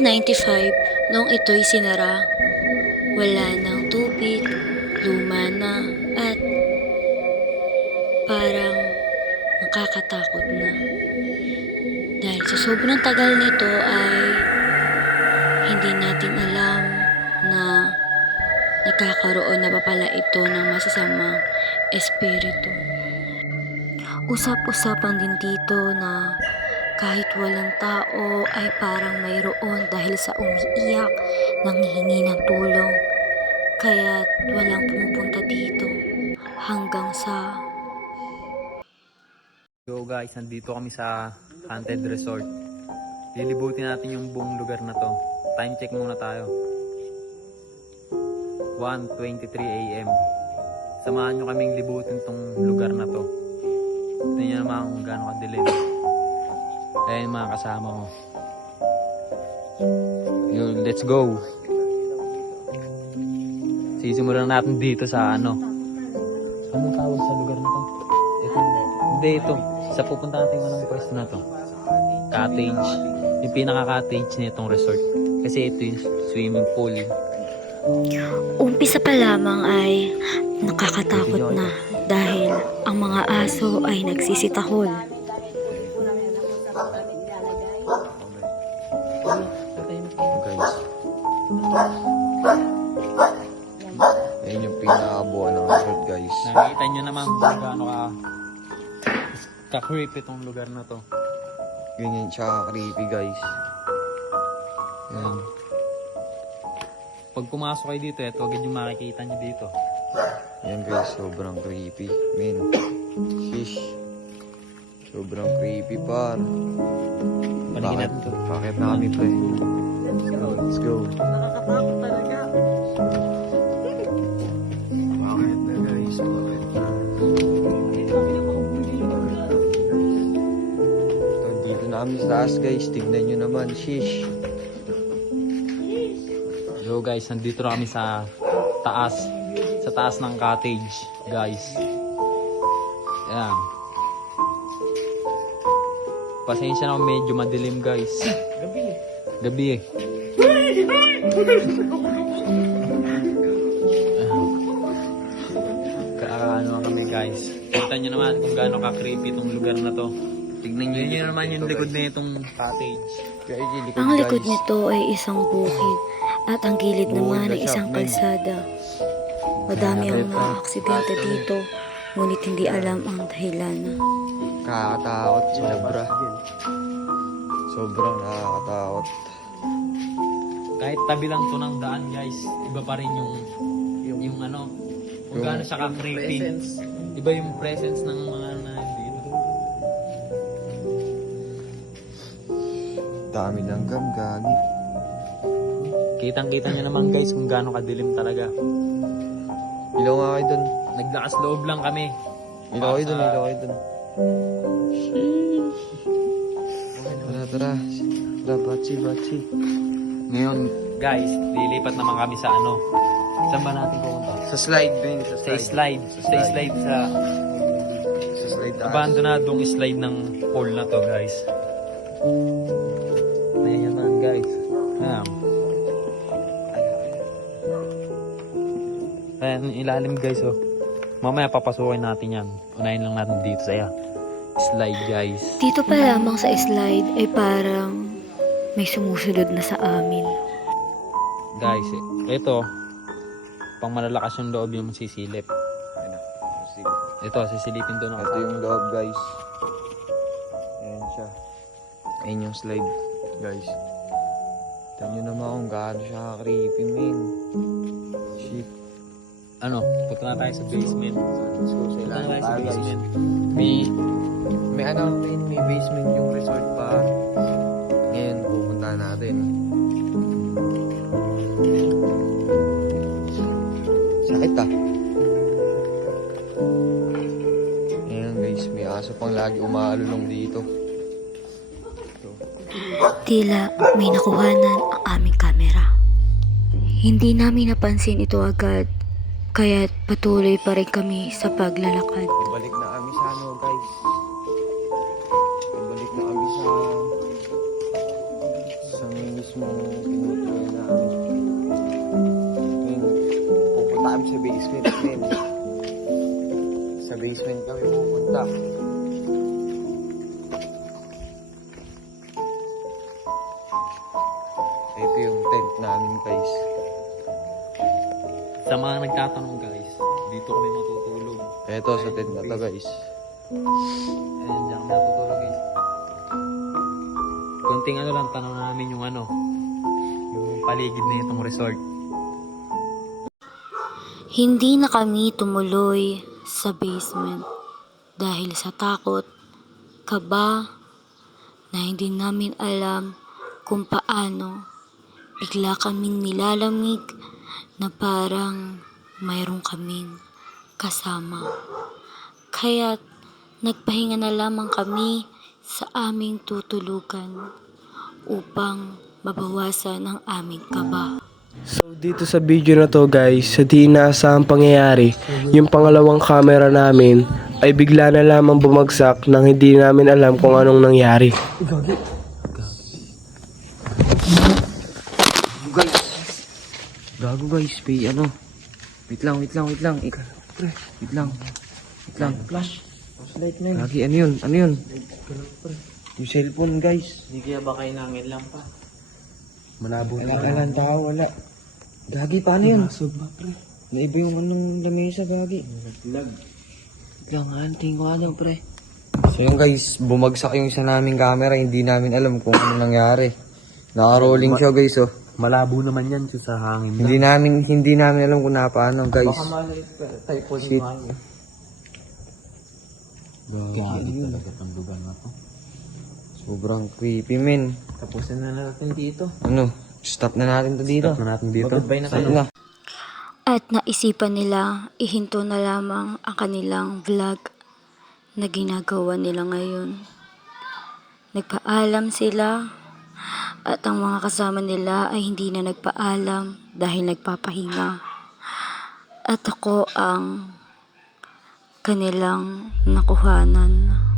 1995, noong ito'y sinara, wala ng tubig, luma na, at parang nakakatakot na. Dahil sa sobrang tagal nito ay hindi natin alam na nagkakaroon na pa pala ito ng masasamang espiritu. Usap-usapan din dito na kahit walang tao ay parang mayroon dahil sa umiiyak, nanghihingi ng tulong. Kaya't walang pumupunta dito hanggang sa... So guys, nandito kami sa Haunted Resort. Lilibutin natin yung buong lugar na to. Time check muna tayo. 1:23 AM. Samahan nyo kaming libutin tong lugar na to. Tignan nyo naman kung gaano kadilim. Kaya yung mga kasama ko. Let's go! Sisimulan natin dito sa ano. Anong tawag sa lugar na to? Ito. Sa pupunta natin yung pwesto na to. Cottage. Yung pinaka-cottage nitong resort. Kasi ito yung swimming pool. Umpisa pa lamang ay nakakatakot na dahil ang mga aso ay nagsisitahol. Guys, ayun yung pinakabuan ng resort, guys. Nakikita nyo naman kung gaano ka-creepy itong lugar na to. Yun yung tsaka creepy, guys. Yan. Pag pumasok kayo dito, ito agad yung makikita nyo dito. Yan, guys, sobrang creepy. Man, shish. Sobrang creepy, par. Paningin natin to. Bakit na kami, pre? Let's go. Nakakatakot talaga. Bakit na, guys? Bakit na? Dito na kami sa taas, guys. Tignan nyo naman, shish. So guys, nandito na kami sa taas. Sa taas ng cottage, guys. Ayan. Pasensya na kung medyo madilim, guys. Gabi eh. Kaano kami, guys. Kita nyo naman kung gaano ka-creepy itong lugar na to. Tignan nyo naman yung likod na itong cottage. Ang likod nito ay isang bukid at ang gilid naman ay isang kalsada. Madami ang mga aksidente dito, ngunit hindi alam ang dahilan. Nakakatakot, sobra. Sobrang nakakatakot. Kahit tabi lang to ng daan, guys, iba pa rin yung ano, kung gaano siya ka-creepy. Iba yung presence ng mga nandito. Dami ng gagi. Kitang-kita nyo naman, guys, kung gaano kadilim talaga. Ilaw nga kayo dun. Naglakas loob lang kami. Ilaw kayo dun, ilaw kayo dun. Tara, tara. Tara, bachi. Ngayon, guys, lilipat naman kami sa ano. Saan ba natin pumunta? Sa slide, Ben. Sa slide. Sa slide sa taas. abandonadong slide ng pool na to, guys. Ayan yan, guys. Ayan. Ayan, ilalim, guys, oh. Mamaya papasukin natin yan. Unahin lang natin dito sa slide, guys. Dito pa lamang sa slide ay parang may sumusunod na sa amin. Guys, ito, pang malalakas yung loob yung sisilip. Ayan na. Ito, sisilipin doon ako. Ito yung loob, guys. Ayan siya. Ayan yung slide, guys. Tignan nyo naman kung gaano siya creepy, man. Shit. Ano, punta na tayo sa basement. Let's go sa Punta na ilalim tayo sa tayo, guys. basement. May ano, may basement yung resort pa. Ngayon, pupunta natin. Sakit ah. Ayan guys, may aso pang lagi umaalulong dito. Tila may nakuhanan ang aming kamera. Hindi namin napansin ito agad, kaya't patuloy pa rin kami sa paglalakad. Pabalik na kami sa ano guys. Pabalik na kami sa may mismo tinutuloy namin. Ngayon, pupunta kami sa basement din. Sa basement kami pupunta. Ito yung tent namin guys. Sa mga nagtatanong guys, dito kami matutulog. Ito sa tent na to guys. Ayan, dyan kami natutulog guys. Konting ano lang, tanong namin yung ano, yung paligid na itong resort. Hindi na kami tumuloy sa basement dahil sa takot, kaba, na hindi namin alam kung paano bigla kaming nilalamig na parang mayroon kaming kasama. Kaya't nagpahinga na lamang kami sa aming tutulugan upang mabawasan ang aming kaba. So dito sa video na to guys, sa di inaasahang pangyayari, yung pangalawang camera namin ay bigla na lamang bumagsak nang hindi namin alam kung anong nangyari. Gago guys, ano? Wait lang. Wait lang. Flash. Flashlight na yun. Gagi, ano yun? Yung cellphone guys. Hindi kaya ba kayo nangin lang pa? Malabo Wala tao, wala. Gagi, paano yun? Naiba yung anong lamesa, gagi. Lag. Wait lang, tingin ko ano, pre. So yun guys, bumagsak yung isa naming camera, hindi namin alam kung ano nangyari. Naka-rolling siya guys, oh. Malabo naman yan sa hangin. Hindi namin alam kung napaano guys. Baka malay typhoon Shit. yung hangin. Gagi talaga itong lugar na to. Sobrang creepy, men. Tapusin na natin dito. Ano? Stop na natin to dito. Stop na natin dito. Goodbye na Stop kayo. na. At naisipan nila ihinto na lamang ang kanilang vlog na ginagawa nila ngayon. Nagpaalam sila at ang mga kasama nila ay hindi na nagpaalam dahil nagpapahinga. At ako ang kanilang nakuhanan.